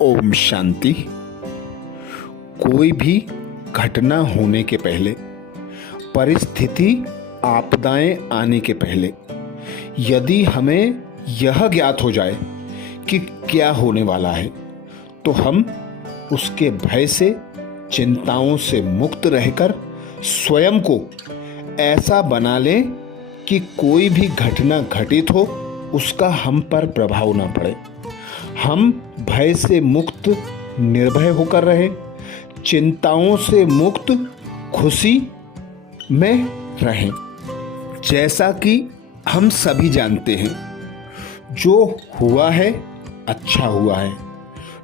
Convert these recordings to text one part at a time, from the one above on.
ओम शांति। कोई भी घटना होने के पहले, परिस्थिति आपदाएं आने के पहले यदि हमें यह ज्ञात हो जाए कि क्या होने वाला है, तो हम उसके भय से, चिंताओं से मुक्त रहकर स्वयं को ऐसा बना लें कि कोई भी घटना घटित हो उसका हम पर प्रभाव न पड़े। हम भय से मुक्त, निर्भय होकर रहें, चिंताओं से मुक्त, खुशी में रहें। जैसा कि हम सभी जानते हैं, जो हुआ है अच्छा हुआ है,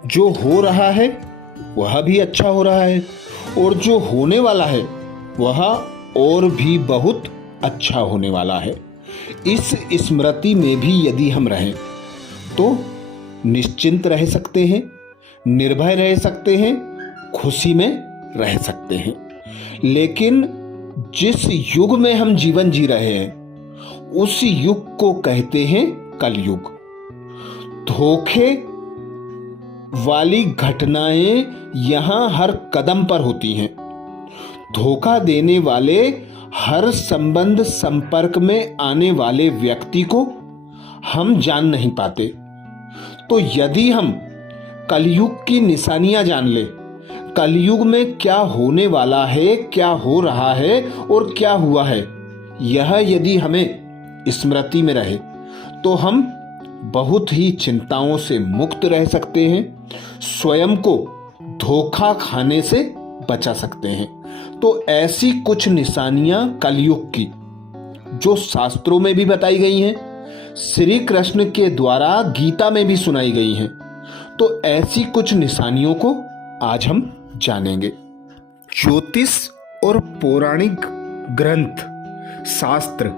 जो हो रहा है वह भी अच्छा हो रहा है, और जो होने वाला है वह और भी बहुत अच्छा होने वाला है। इस स्मृति में भी यदि हम रहें तो निश्चिंत रह सकते हैं, निर्भय रह सकते हैं, खुशी में रह सकते हैं। लेकिन जिस युग में हम जीवन जी रहे हैं उस युग को कहते हैं कलयुग। धोखे वाली घटनाएं यहां हर कदम पर होती हैं। धोखा देने वाले हर संबंध, संपर्क में आने वाले व्यक्ति को हम जान नहीं पाते। तो यदि हम कलयुग की निशानियां जान ले, कलयुग में क्या होने वाला है, क्या हो रहा है और क्या हुआ है, यह यदि हमें स्मृति में रहे तो हम बहुत ही चिंताओं से मुक्त रह सकते हैं, स्वयं को धोखा खाने से बचा सकते हैं। तो ऐसी कुछ निशानियां कलयुग की जो शास्त्रों में भी बताई गई हैं, श्री कृष्ण के द्वारा गीता में भी सुनाई गई हैं, तो ऐसी कुछ निशानियों को आज हम जानेंगे। ज्योतिष और पौराणिक ग्रंथ, शास्त्र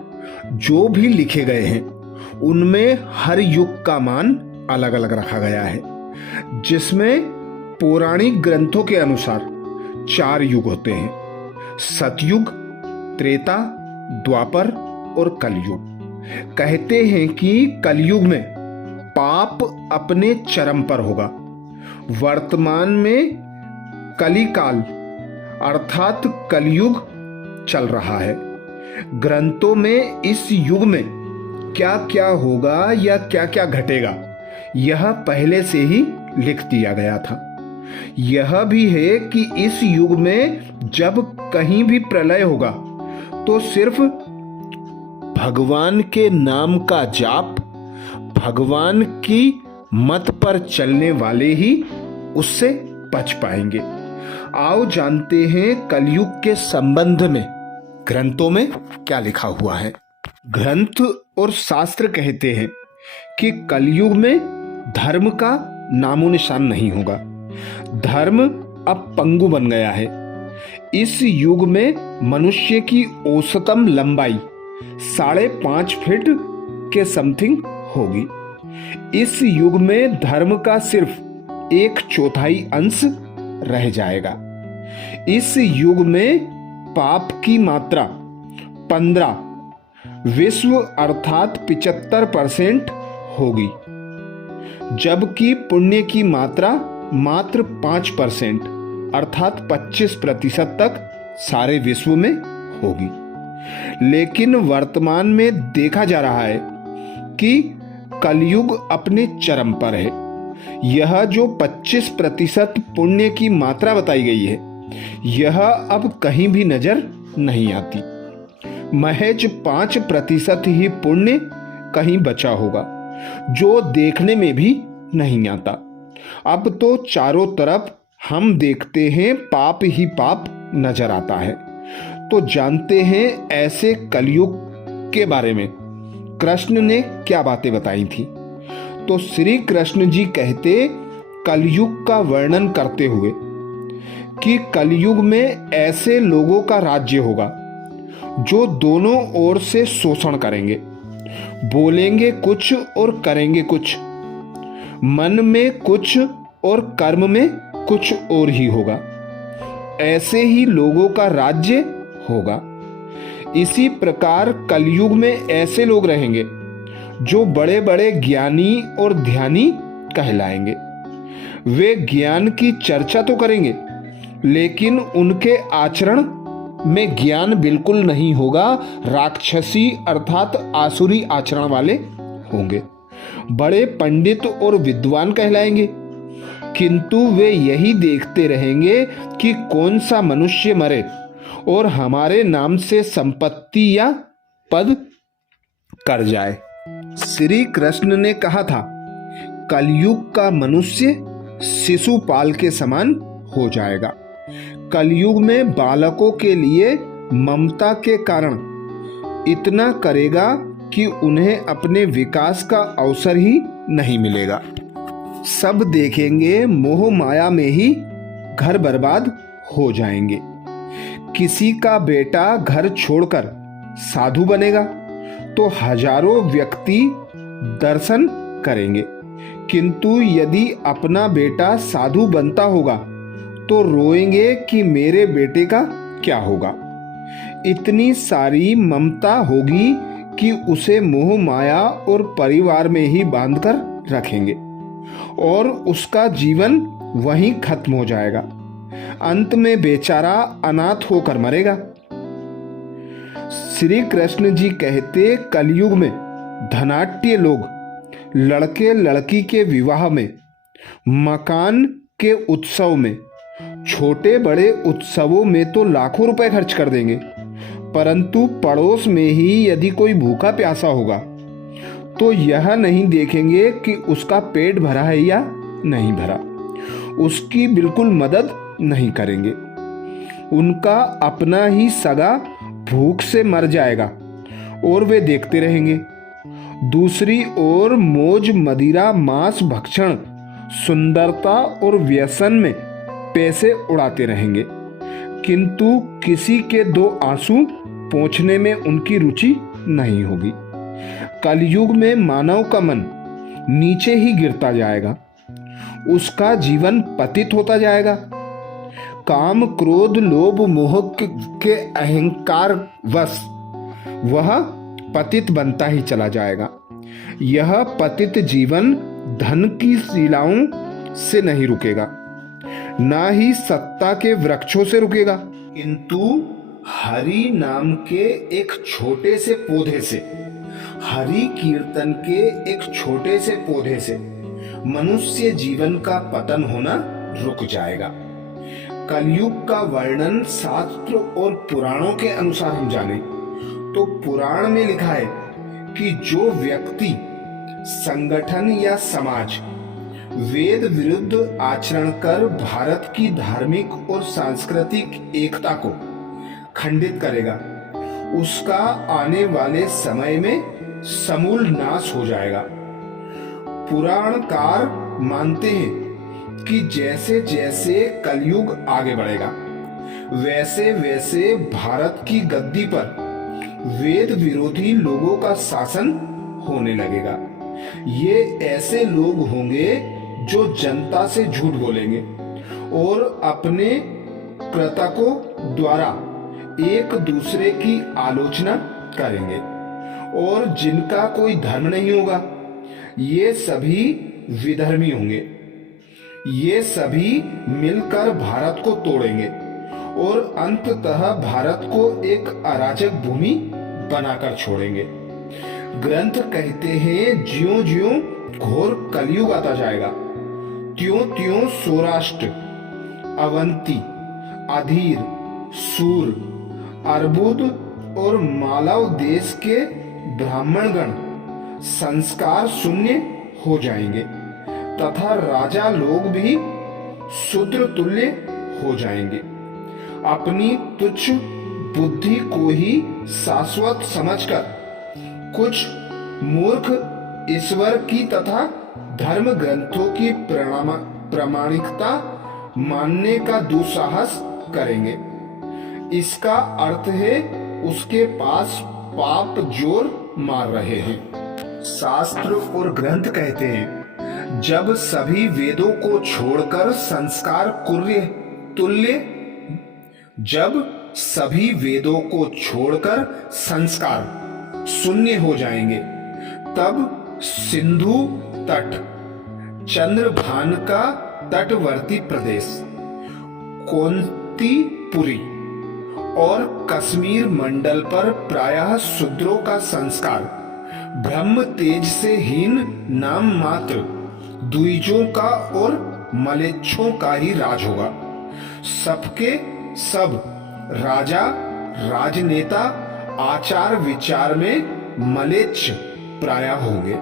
जो भी लिखे गए हैं उनमें हर युग का मान अलग अलग रखा गया है, जिसमें पौराणिक ग्रंथों के अनुसार 4 युग होते हैं: सतयुग, त्रेता, द्वापर और कलयुग। कहते हैं कि कलयुग में पाप अपने चरम पर होगा। वर्तमान में कलिकाल अर्थात कलयुग चल रहा है। ग्रंथों में इस युग में क्या क्या होगा या क्या क्या घटेगा यह पहले से ही लिख दिया गया था। यह भी है कि इस युग में जब कहीं भी प्रलय होगा तो सिर्फ भगवान के नाम का जाप, भगवान की मत पर चलने वाले ही उससे बच पाएंगे। आओ जानते हैं कलयुग के संबंध में ग्रंथों में क्या लिखा हुआ है। ग्रंथ और शास्त्र कहते हैं कि कलयुग में धर्म का नामो निशान नहीं होगा। धर्म अब पंगु बन गया है। इस युग में मनुष्य की औसतम लंबाई 5.5 फीट के समथिंग होगी। इस युग में धर्म का सिर्फ 1/4 अंश रह जाएगा। इस युग में पाप की मात्रा 15, विश्व अर्थात 75% होगी, जबकि पुण्य की मात्रा मात्र 5% अर्थात 25% तक सारे विश्व में होगी। लेकिन वर्तमान में देखा जा रहा है कि कलयुग अपने चरम पर है। यह जो 25% पुण्य की मात्रा बताई गई है, यह अब कहीं भी नजर नहीं आती। महज 5% ही पुण्य कहीं बचा होगा, जो देखने में भी नहीं आता। अब तो चारों तरफ हम देखते हैं पाप ही पाप नजर आता है। तो जानते हैं ऐसे कलयुग के बारे में कृष्ण ने क्या बातें बताई थी। तो श्री कृष्ण जी कहते कलयुग का वर्णन करते हुए कि कलयुग में ऐसे लोगों का राज्य होगा जो दोनों ओर से शोषण करेंगे, बोलेंगे कुछ और करेंगे कुछ, मन में कुछ और कर्म में कुछ और ही होगा। ऐसे ही लोगों का राज्य होगा। इसी प्रकार कलयुग में ऐसे लोग रहेंगे जो बड़े बड़े ज्ञानी और ध्यानी कहलाएंगे। वे ज्ञान की चर्चा तो करेंगे, लेकिन उनके आचरण में ज्ञान बिल्कुल नहीं होगा, राक्षसी अर्थात आसुरी आचरण वाले होंगे। बड़े पंडित और विद्वान कहलाएंगे, किंतु वे यही देखते रहेंगे कि कौन सा मनुष्य मरे और हमारे नाम से संपत्ति या पद कर जाए। श्री कृष्ण ने कहा था, कलयुग का मनुष्य शिशुपाल के समान हो जाएगा। कलयुग में बालकों के लिए ममता के कारण इतना करेगा कि उन्हें अपने विकास का अवसर ही नहीं मिलेगा। सब देखेंगे मोह माया में ही घर बर्बाद हो जाएंगे। किसी का बेटा घर छोड़कर साधु बनेगा तो हजारों व्यक्ति दर्शन करेंगे, किंतु यदि अपना बेटा साधु बनता होगा तो रोएंगे कि मेरे बेटे का क्या होगा। इतनी सारी ममता होगी कि उसे मोह माया और परिवार में ही बांधकर रखेंगे और उसका जीवन वहीं खत्म हो जाएगा। अंत में बेचारा अनाथ होकर मरेगा। श्री कृष्ण जी कहते, कलयुग में धनाढ्य लोग लड़के लड़की के विवाह में, मकान के उत्सव में, छोटे बड़े उत्सवों में तो लाखों रुपए खर्च कर देंगे, परंतु पड़ोस में ही यदि कोई भूखा प्यासा होगा तो यह नहीं देखेंगे कि उसका पेट भरा है या नहीं भरा, उसकी बिल्कुल मदद नहीं करेंगे। उनका अपना ही सगा भूख से मर जाएगा और वे देखते रहेंगे। दूसरी ओर मौज मदिरा, मांस भक्षण, सुंदरता और व्यसन में पैसे उड़ाते रहेंगे, किंतु किसी के दो आंसू पोंछने में उनकी रुचि नहीं होगी। कलयुग में मानव का मन नीचे ही गिरता जाएगा, उसका जीवन पतित होता जाएगा। काम क्रोध लोभ मोह के अहंकार वश वह पतित बनता ही चला जाएगा। यह पतित जीवन धन की शिलाओं से नहीं रुकेगा, ना ही सत्ता के वृक्षों से रुकेगा, किंतु हरि नाम के एक छोटे से पौधे से, हरि कीर्तन के एक छोटे से पौधे से मनुष्य जीवन का पतन होना रुक जाएगा। कलयुग का वर्णन शास्त्र और पुराणों के अनुसार हम जाने तो पुराण में लिखा है कि जो व्यक्ति संगठन या समाज वेद विरुद्ध आचरण कर भारत की धार्मिक और सांस्कृतिक एकता को खंडित करेगा, उसका आने वाले समय में समूल नाश हो जाएगा। पुराणकार मानते हैं कि जैसे जैसे कलयुग आगे बढ़ेगा, वैसे वैसे भारत की गद्दी पर वेद विरोधी लोगों का शासन होने लगेगा। ये ऐसे लोग होंगे जो जनता से झूठ बोलेंगे और अपने कृतकों द्वारा एक दूसरे की आलोचना करेंगे, और जिनका कोई धर्म नहीं होगा ये सभी विधर्मी होंगे। ये सभी मिलकर भारत को तोड़ेंगे और अंततः भारत को एक अराजक भूमि बनाकर छोड़ेंगे। ग्रंथ कहते हैं, ज्यों ज्यों घोर कलयुग आता जाएगा, त्यों त्यों सौराष्ट्र, अवंती, अधीर, सूर, अर्बुद और मालव देश के ब्राह्मणगण संस्कार शून्य हो जाएंगे तथा राजा लोग भी शूद्र तुल्य हो जाएंगे। अपनी तुच्छ बुद्धि को ही शाश्वत समझकर कुछ मूर्ख ईश्वर की तथा धर्म ग्रंथों की प्रामाणिकता मानने का दुस्साहस करेंगे। इसका अर्थ है उसके पास पाप जोर मार रहे हैं। शास्त्र और ग्रंथ कहते हैं, जब सभी वेदों को छोड़कर संस्कार तुल्य, जब सभी वेदों को छोड़कर संस्कार शून्य हो जाएंगे, तब सिंधु तट, चंद्रभान का तटवर्ती प्रदेश कोंतीपुरी और कश्मीर मंडल पर प्रायः शूद्रों का संस्कार, ब्रह्म तेज से हीन नाम मात्र द्विजों का और मलेच्छों का ही राज होगा। सबके सब राजा राजनेता आचार विचार में मलेच्छ प्रायः होंगे।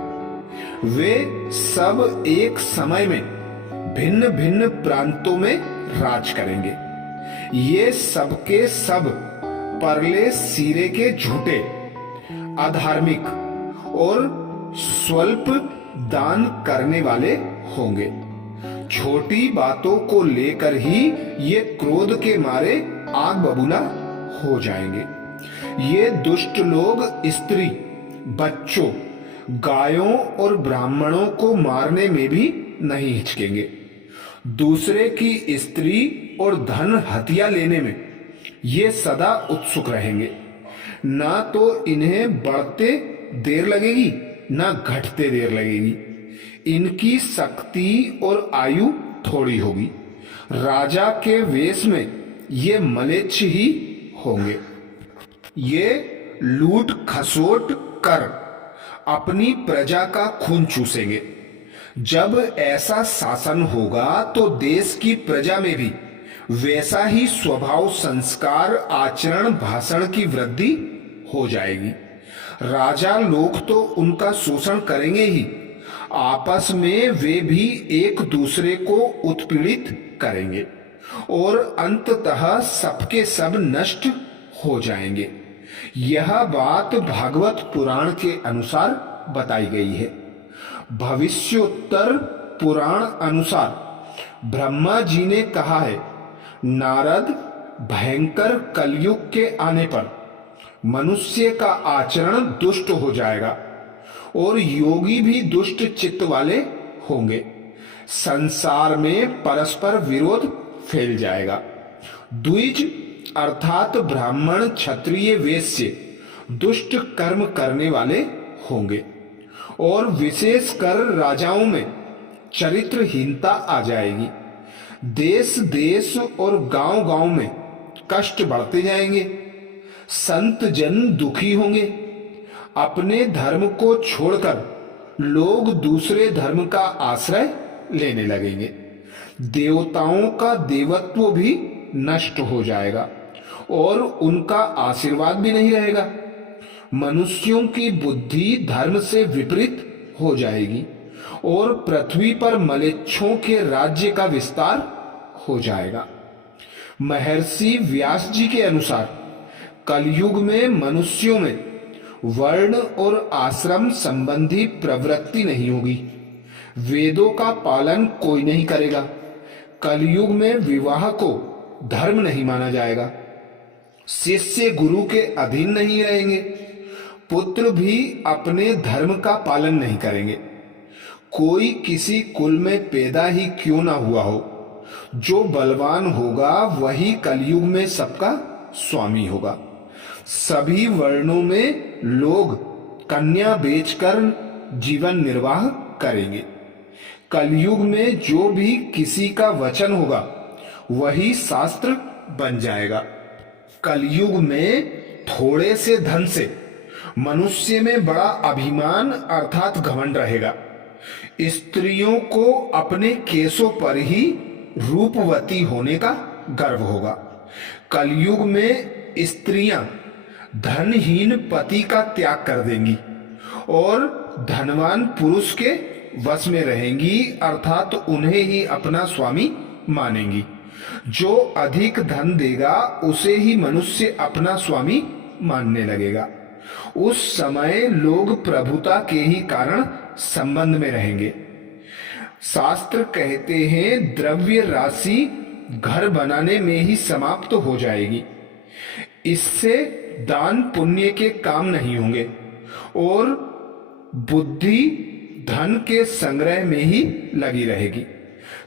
वे सब एक समय में भिन्न भिन्न प्रांतों में राज करेंगे। ये सबके सब परले सिरे के झूठे, अधार्मिक और स्वल्प दान करने वाले होंगे। छोटी बातों को लेकर ही ये क्रोध के मारे आग बबूला हो जाएंगे। ये दुष्ट लोग स्त्री, बच्चों, गायों और ब्राह्मणों को मारने में भी नहीं हिचकेंगे। दूसरे की स्त्री और धन हथिया लेने में ये सदा उत्सुक रहेंगे। ना तो इन्हें बढ़ते देर लगेगी, ना घटते देर लगेगी। इनकी शक्ति और आयु थोड़ी होगी। राजा के वेश में ये मलेच्छ ही होंगे। ये लूट खसोट कर अपनी प्रजा का खून चूसेंगे। जब ऐसा शासन होगा तो देश की प्रजा में भी वैसा ही स्वभाव, संस्कार, आचरण, भाषण की वृद्धि हो जाएगी। राजा लोग तो उनका शोषण करेंगे ही, आपस में वे भी एक दूसरे को उत्पीड़ित करेंगे और अंततः सबके सब नष्ट हो जाएंगे। यह बात भागवत पुराण के अनुसार बताई गई है। भविष्योत्तर पुराण अनुसार ब्रह्मा जी ने कहा है, नारद भयंकर कलयुग के आने पर मनुष्य का आचरण दुष्ट हो जाएगा और योगी भी दुष्ट चित्त वाले होंगे। संसार में परस्पर विरोध फैल जाएगा। द्विज अर्थात ब्राह्मण, क्षत्रिय, वैश्य दुष्ट कर्म करने वाले होंगे और विशेषकर राजाओं में चरित्रहीनता आ जाएगी। देश देश और गांव गांव में कष्ट बढ़ते जाएंगे। संत जन दुखी होंगे। अपने धर्म को छोड़कर लोग दूसरे धर्म का आश्रय लेने लगेंगे। देवताओं का देवत्व भी नष्ट हो जाएगा और उनका आशीर्वाद भी नहीं रहेगा। मनुष्यों की बुद्धि धर्म से विपरीत हो जाएगी और पृथ्वी पर मलेच्छों के राज्य का विस्तार हो जाएगा। महर्षि व्यास जी के अनुसार कलयुग में मनुष्यों में वर्ण और आश्रम संबंधी प्रवृत्ति नहीं होगी। वेदों का पालन कोई नहीं करेगा। कलयुग में विवाह को धर्म नहीं माना जाएगा। शिष्य गुरु के अधीन नहीं रहेंगे। पुत्र भी अपने धर्म का पालन नहीं करेंगे। कोई किसी कुल में पैदा ही क्यों ना हुआ हो, जो बलवान होगा वही कलयुग में सबका स्वामी होगा। सभी वर्णों में लोग कन्या बेचकर जीवन निर्वाह करेंगे। कलयुग में जो भी किसी का वचन होगा वही शास्त्र बन जाएगा। कलयुग में थोड़े से धन से मनुष्य में बड़ा अभिमान अर्थात घमंड रहेगा। स्त्रियों को अपने केसों पर ही रूपवती होने का गर्व होगा। कलयुग में स्त्रियां धनहीन पति का त्याग कर देंगी और धनवान पुरुष के वश में रहेंगी अर्थात उन्हें ही अपना स्वामी मानेंगी। जो अधिक धन देगा उसे ही मनुष्य अपना स्वामी मानने लगेगा। उस समय लोग प्रभुता के ही कारण संबंध में रहेंगे। शास्त्र कहते हैं द्रव्य राशि घर बनाने में ही समाप्त हो जाएगी। इससे दान पुण्य के काम नहीं होंगे और बुद्धि धन के संग्रह में ही लगी रहेगी।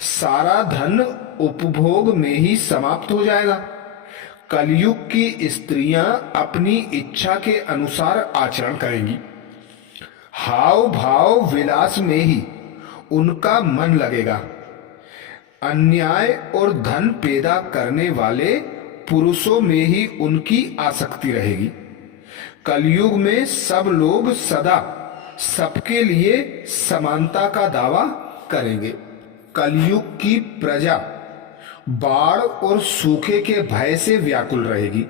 सारा धन उपभोग में ही समाप्त हो जाएगा। कलयुग की स्त्रियां अपनी इच्छा के अनुसार आचरण करेंगी। हाव भाव विलास में ही उनका मन लगेगा। अन्याय और धन पैदा करने वाले पुरुषों में ही उनकी आसक्ति रहेगी। कलयुग में सब लोग सदा सबके लिए समानता का दावा करेंगे। कलयुग की प्रजा बाढ़ और सूखे के भय से व्याकुल रहेगी।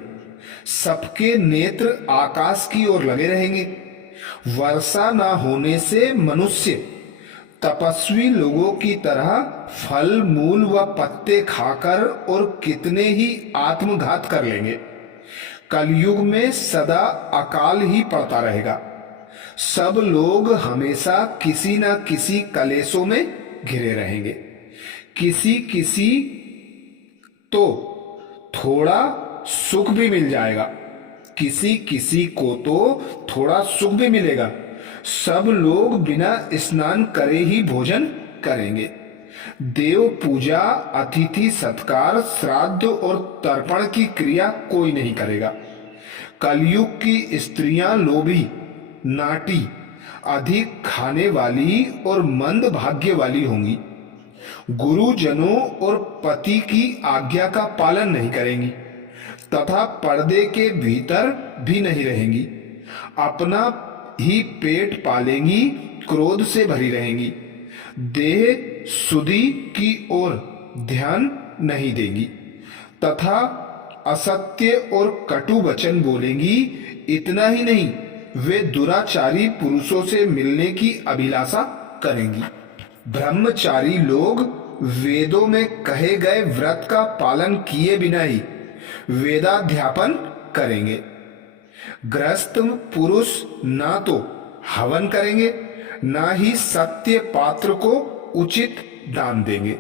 सबके नेत्र आकाश की ओर लगे रहेंगे। वर्षा न होने से मनुष्य तपस्वी लोगों की तरह फल मूल व पत्ते खाकर और कितने ही आत्मघात कर लेंगे। कलयुग में सदा अकाल ही पड़ता रहेगा। सब लोग हमेशा किसी न किसी कलेशों में घिरे रहेंगे। किसी किसी तो थोड़ा सुख भी मिल जाएगा, किसी किसी को तो थोड़ा सुख भी मिलेगा। सब लोग बिना स्नान करे ही भोजन करेंगे। देव पूजा, अतिथि सत्कार, श्राद्ध और तर्पण की क्रिया कोई नहीं करेगा। कलयुग की स्त्रियां लोभी, नाटी, अधिक खाने वाली और मंद भाग्य वाली होंगी। गुरुजनों और पति की आज्ञा का पालन नहीं करेंगी तथा पर्दे के भीतर भी नहीं रहेंगी। अपना ही पेट पालेंगी, क्रोध से भरी रहेंगी। देह सुधि की ओर ध्यान नहीं देंगी तथा असत्य और कटु वचन बोलेंगी। इतना ही नहीं, वे दुराचारी पुरुषों से मिलने की अभिलाषा करेंगी। ब्रह्मचारी लोग वेदों में कहे गए व्रत का पालन किए बिना ही वेदाध्यापन करेंगे। गृहस्थ पुरुष ना तो हवन करेंगे, ना ही सत्य पात्र को उचित दान देंगे।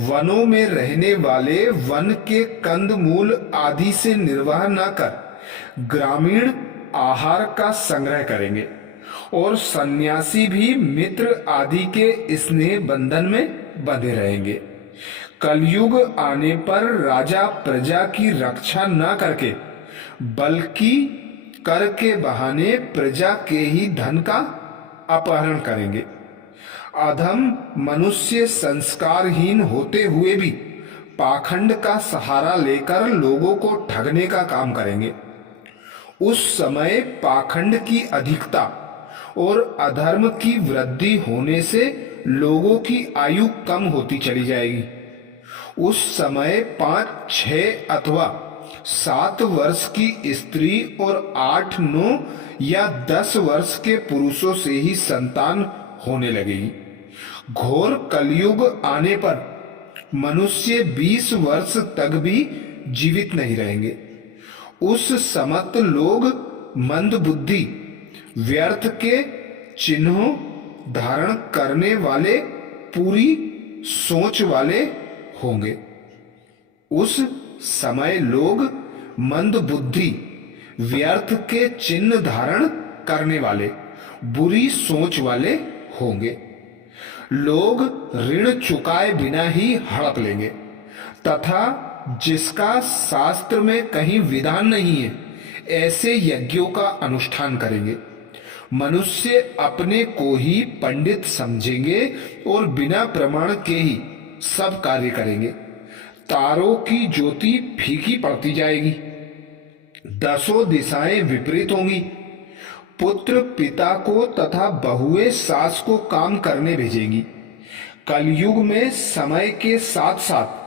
वनों में रहने वाले वन के कंद मूल आदि से निर्वाह न कर ग्रामीण आहार का संग्रह करेंगे और सन्यासी भी मित्र आदि के स्नेह बंधन में बंधे रहेंगे। कलयुग आने पर राजा प्रजा की रक्षा न करके बल्कि कर के बहाने प्रजा के ही धन का अपहरण करेंगे। अधम मनुष्य संस्कारहीन होते हुए भी पाखंड का सहारा लेकर लोगों को ठगने का काम करेंगे। उस समय पाखंड की अधिकता और अधर्म की वृद्धि होने से लोगों की आयु कम होती चली जाएगी। उस समय 5, 6 अथवा 7 वर्ष की स्त्री और 8, 9 या 10 वर्ष के पुरुषों से ही संतान होने लगेगी। घोर कलयुग आने पर मनुष्य 20 वर्ष तक भी जीवित नहीं रहेंगे। उस समस्त लोग मंद बुद्धि, व्यर्थ के चिन्हों धारण करने वाले, पूरी सोच वाले होंगे। उस समय लोग मंद बुद्धि, व्यर्थ के चिन्ह धारण करने वाले, बुरी सोच वाले होंगे। लोग ऋण चुकाए बिना ही हड़प लेंगे तथा जिसका शास्त्र में कहीं विधान नहीं है, ऐसे यज्ञों का अनुष्ठान करेंगे। मनुष्य अपने को ही पंडित समझेंगे और बिना प्रमाण के ही सब कार्य करेंगे। तारों की ज्योति फीकी पड़ती जाएगी। 10 दिशाएं विपरीत होंगी। पुत्र पिता को तथा बहुएं सास को काम करने भेजेंगी। कलयुग में समय के साथ साथ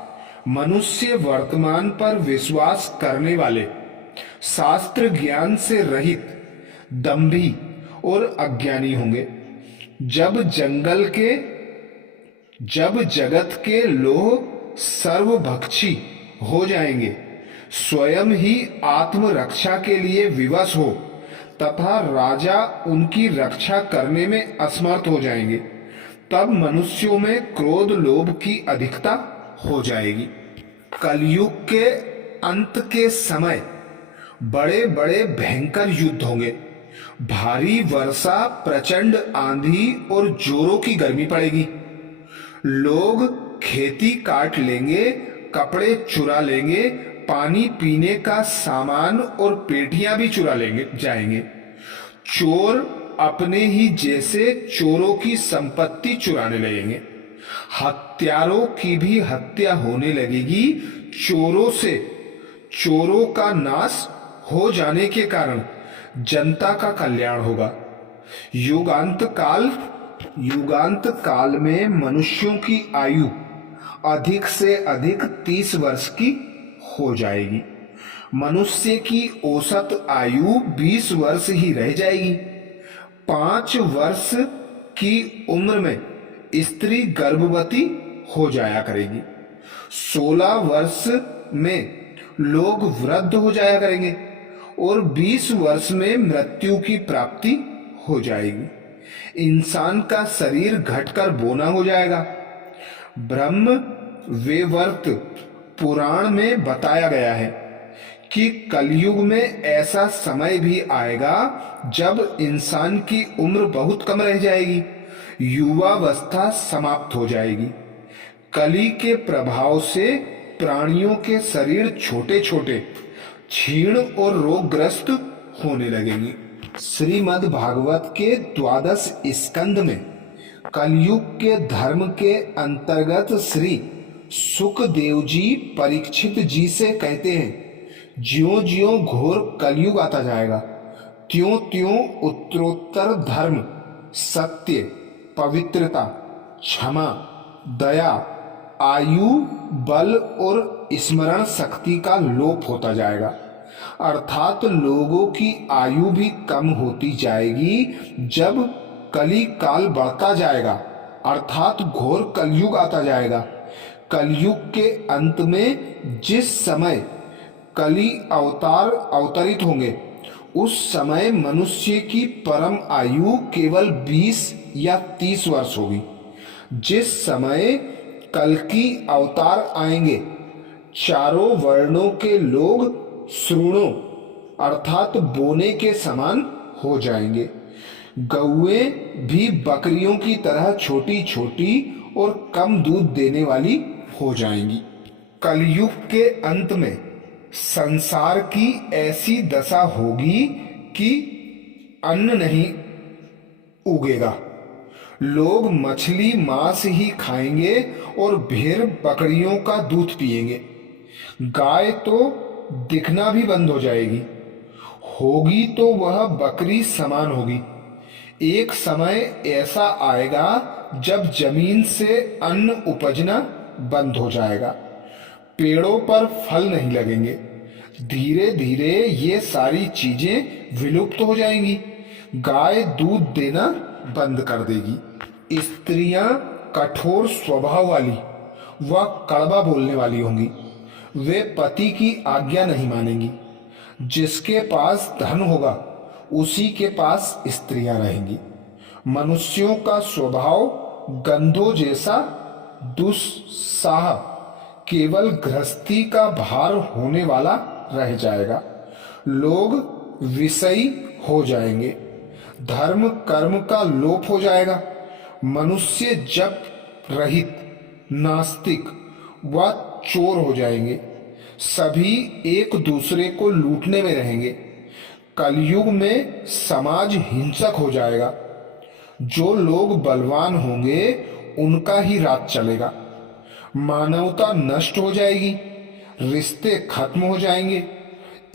मनुष्य वर्तमान पर विश्वास करने वाले, शास्त्र ज्ञान से रहित, दंभी और अज्ञानी होंगे। जब जगत के लोग सर्वभक्षी हो जाएंगे, स्वयं ही आत्मरक्षा के लिए विवश हो तथा राजा उनकी रक्षा करने में असमर्थ हो जाएंगे, तब मनुष्यों में क्रोध लोभ की अधिकता हो जाएगी। कलयुग के अंत के समय बड़े बड़े भयंकर युद्ध होंगे। भारी वर्षा, प्रचंड आंधी और जोरों की गर्मी पड़ेगी। लोग खेती काट लेंगे, कपड़े चुरा लेंगे, पानी पीने का सामान और पेटियां भी चुरा लेंगे जाएंगे। चोर अपने ही जैसे चोरों की संपत्ति चुराने लगेंगे। हत्यारों की भी हत्या होने लगेगी चोरों से। चोरों का नाश हो जाने के कारण जनता का कल्याण होगा। युगांत काल में मनुष्यों की आयु अधिक से अधिक 30 वर्ष की हो जाएगी। मनुष्य की औसत आयु 20 वर्ष ही रह जाएगी। 5 वर्ष की उम्र में स्त्री गर्भवती हो जाया करेगी। 16 वर्ष में लोग वृद्ध हो जाया करेंगे और 20 वर्ष में मृत्यु की प्राप्ति हो जाएगी। इंसान का शरीर घटकर बोना हो जाएगा। ब्रह्म वैवर्त पुराण में बताया गया है कि कलयुग में ऐसा समय भी आएगा जब इंसान की उम्र बहुत कम रह जाएगी, युवावस्था समाप्त हो जाएगी। कली के प्रभाव से प्राणियों के शरीर छोटे छोटे, क्षीण और रोगग्रस्त होने लगेंगे। श्रीमद् भागवत के 12 स्कंद में कलयुग के धर्म के अंतर्गत श्री सुखदेव जी परीक्षित जी से कहते हैं, ज्यों ज्यों घोर कलयुग आता जाएगा त्यों त्यों उत्तरोत्तर धर्म, सत्य, पवित्रता, क्षमा, दया, आयु, बल और स्मरण शक्ति का लोप होता जाएगा। अर्थात लोगों की आयु भी कम होती जाएगी। जब कली काल बढ़ता जाएगा अर्थात घोर कलयुग आता जाएगा। कलयुग के अंत में जिस समय कली अवतार अवतरित होंगे उस समय मनुष्य की परम आयु केवल 20 या 30 वर्ष होगी। जिस समय कल्कि अवतार आएंगे चारों वर्णों के लोग श्रोणों अर्थात बोने के समान हो जाएंगे। गौएं भी बकरियों की तरह छोटी छोटी और कम दूध देने वाली हो जाएंगी। कलयुग के अंत में संसार की ऐसी दशा होगी कि अन्न नहीं उगेगा। लोग मछली मांस ही खाएंगे और भेड़ बकरियों का दूध पिएंगे। गाय तो दिखना भी बंद हो जाएगी, होगी तो वह बकरी समान होगी। एक समय ऐसा आएगा जब जमीन से अन्न उपजना बंद हो जाएगा, पेड़ों पर फल नहीं लगेंगे। धीरे धीरे ये सारी चीजें विलुप्त हो जाएंगी। गाय दूध देना बंद कर देगी। स्त्रियां कठोर स्वभाव वाली व कड़वा बोलने वाली होंगी। वे पति की आज्ञा नहीं मानेंगी। जिसके पास धन होगा उसी के पास स्त्रियां रहेंगी। मनुष्यों का स्वभाव गंधों जैसा दुस्साह केवल गृहस्थी का भार होने वाला रह जाएगा। लोग विषयी हो जाएंगे। धर्म कर्म का लोप हो जाएगा। मनुष्य जप रहित, नास्तिक व चोर हो जाएंगे। सभी एक दूसरे को लूटने में रहेंगे। कलयुग में समाज हिंसक हो जाएगा। जो लोग बलवान होंगे उनका ही राज चलेगा। मानवता नष्ट हो जाएगी। रिश्ते खत्म हो जाएंगे।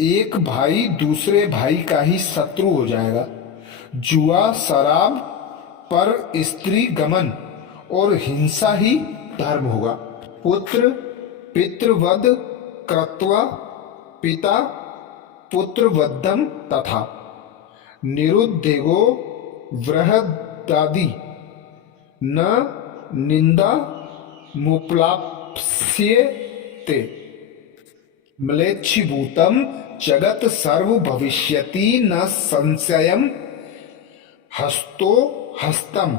एक भाई दूसरे भाई का ही शत्रु हो जाएगा। जुआ, शराब पर स्त्री गमन और हिंसा ही धर्म होगा। पुत्र पितृवध कृत्वा पिता पुत्रवधम तथा निरुद्धेगो वृहदादि न निंदा मुप्लाप्स्यते म्लेच्छभूतम जगत सर्व भविष्यति न संशयम हस्तो हस्तम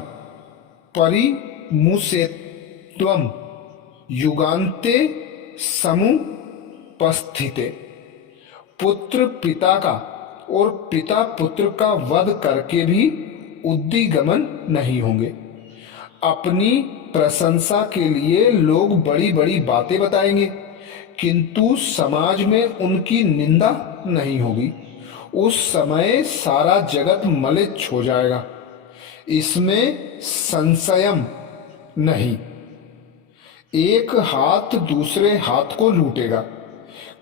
परिमुसेत्वम युगान्ते समुपस्थिते। पुत्र पिता का और पिता पुत्र का वध करके भी उद्दीगमन नहीं होंगे। अपनी प्रशंसा के लिए लोग बड़ी बड़ी बातें बताएंगे किंतु समाज में उनकी निंदा नहीं होगी। उस समय सारा जगत म्लेच्छ हो जाएगा। इसमें संशयम नहीं, एक हाथ दूसरे हाथ को लूटेगा।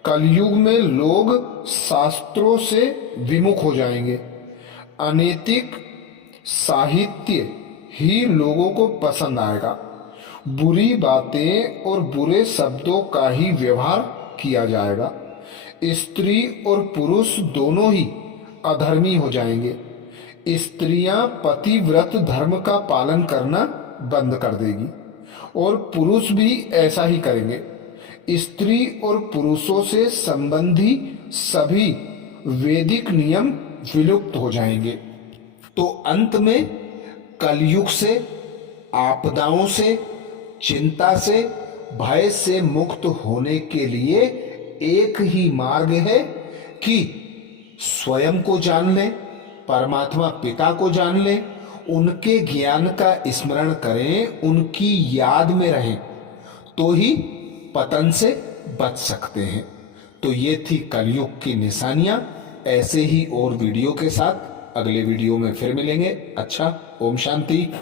कलयुग में लोग शास्त्रों से विमुख हो जाएंगे। अनैतिक साहित्य ही लोगों को पसंद आएगा। बुरी बातें और बुरे शब्दों का ही व्यवहार किया जाएगा। स्त्री और पुरुष दोनों ही अधर्मी हो जाएंगे। स्त्रियां पतिव्रत धर्म का पालन करना बंद कर देगी और पुरुष भी ऐसा ही करेंगे। स्त्री और पुरुषों से संबंधी सभी वैदिक नियम विलुप्त हो जाएंगे। तो अंत में कलयुग से, आपदाओं से, चिंता से, भय से मुक्त होने के लिए एक ही मार्ग है कि स्वयं को जान लें, परमात्मा पिता को जान लें, उनके ज्ञान का स्मरण करें, उनकी याद में रहें, तो ही पतन से बच सकते हैं। तो ये थी कलयुग की निशानियां। ऐसे ही और वीडियो के साथ अगले वीडियो में फिर मिलेंगे। अच्छा, ओम शांति।